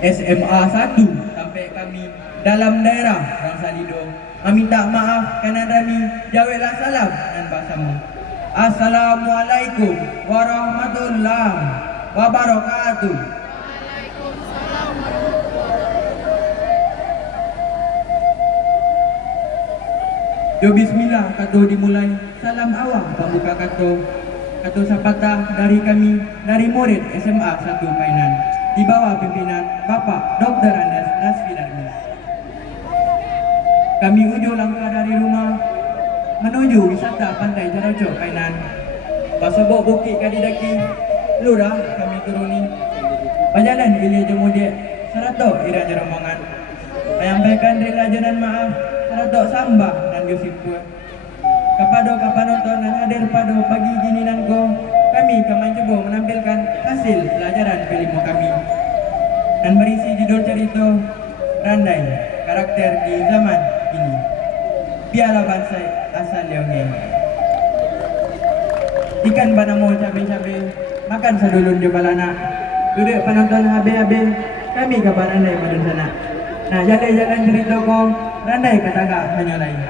SMA 1 sampai kami dalam daerah Rangsalido meminta maaf kerana kami jawablah salam dan bahasamu. Assalamualaikum warahmatullahi wabarakatuh. Jo bismillah kata dimulai. Salam awam pembuka kata sapatah dari kami dari murid SMA 1 Painan di bawah pimpinan Bapak Dr. Andes Nasfi Darmi. Kami uju langkah dari rumah menuju wisata Pantai Jarocok Painan. Pasubuk Bukit Kadidaki Lurah kami turuni. Pajalan Ilya Jemudik Seratok iratnya rombongan. Menyampaikan rela dan maaf Seratok Sambah dan Yusipur. Kepada penonton yang hadir pada pagi gini nanko, kami akan coba menampilkan hasil pelajaran film kami dan berisi judul cerita Randai, karakter di zaman ini. Piala bangsa asal Leonge. Ikan banamo cabai-cabai, makan sadulun di balana. Duduk penonton habe-habe, kami ke Randai pada sana. Nah, jalan-jalan cerita ko, Randai kata gak hanya lain.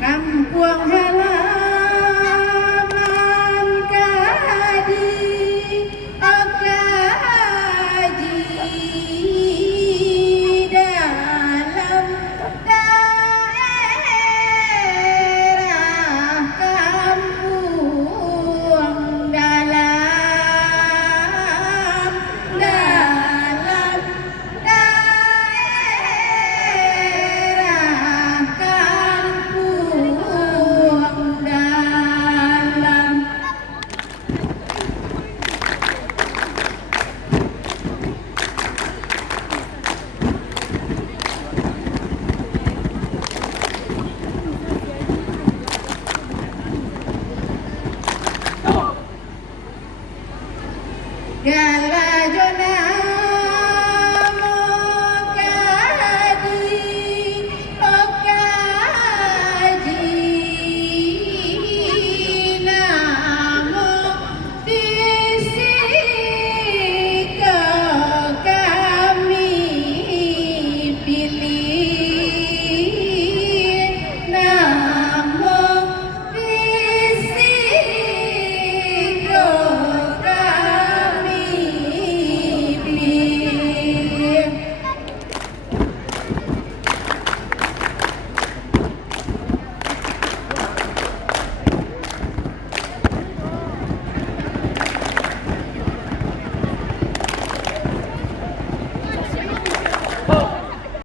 Kampung Halaman